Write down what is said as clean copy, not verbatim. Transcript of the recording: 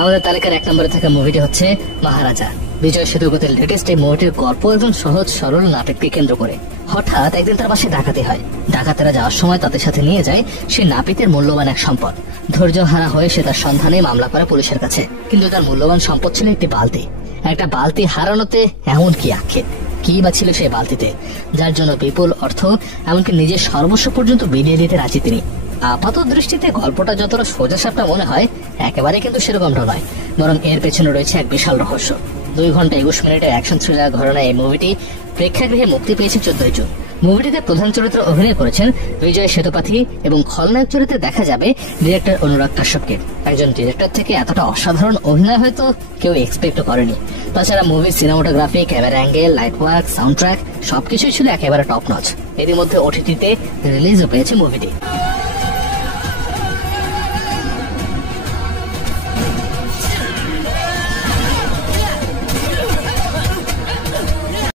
আমাদের তালিকার 1 নম্বরে থাকা মুভিটি হচ্ছে মহারাজা। বিজয় সেতুপতির লেটেস্ট এই মুভিটির গল্প একজন সহজ সরল নাপিতকে কেন্দ্র করে। হঠাৎ একদিন তার বাসায় ডাকাতি হয়। ডাকাতেরা যাওয়ার সময় তাদের সাথে নিয়ে যায় সে নাপিতের মূল্যবান এক সম্পদ। ধৈর্য হারা হয়ে সে তার সন্ধানে মামলা করে পুলিশের কাছে, কিন্তু তার মূল্যবান সম্পদ ছিল একটি বালতি। একটা বালতি হারানোতে এমন কি আক্ষেপ, কি বা ছিল সেই বালতিতে, যার জন্য বিপুল অর্থ এমনকি নিজের সর্বস্ব পর্যন্ত বিলিয়ে দিতে রাজি তিনি। আপাত দৃষ্টিতে গল্পটা যতটা সোজা সাপটা মনে হয়, একেবারে কিন্তু সেরকমটা নয়, বরং এর পেছনে রয়েছে এক বিশাল রহস্য। 2 ঘন্টা 21 মিনিটের অ্যাকশন থ্রিলার ঘরানা এই মুভিটি প্রেক্ষাগৃহে মুক্তি পেয়েছে 14 জুন। মুভিটিতে প্রধান চরিত্রে অভিনয় করেছেন বিজয় সেতুপতি এবং খলনায়ক চরিত্রে দেখা যাবে ডিরেক্টর অনুরাগ কাশ্যপকে। একজন ডিরেক্টর থেকে এতটা অসাধারণ অভিনয় হয়তো কেউ এক্সপেক্ট করেনি। তাছাড়া মুভির cinematography, camera angle, light work, sound track সবকিছুই ছিল একেবারে টপ নচ। এর মধ্যে ওটিটিতে রিলিজও পেয়েছে মুভিটি।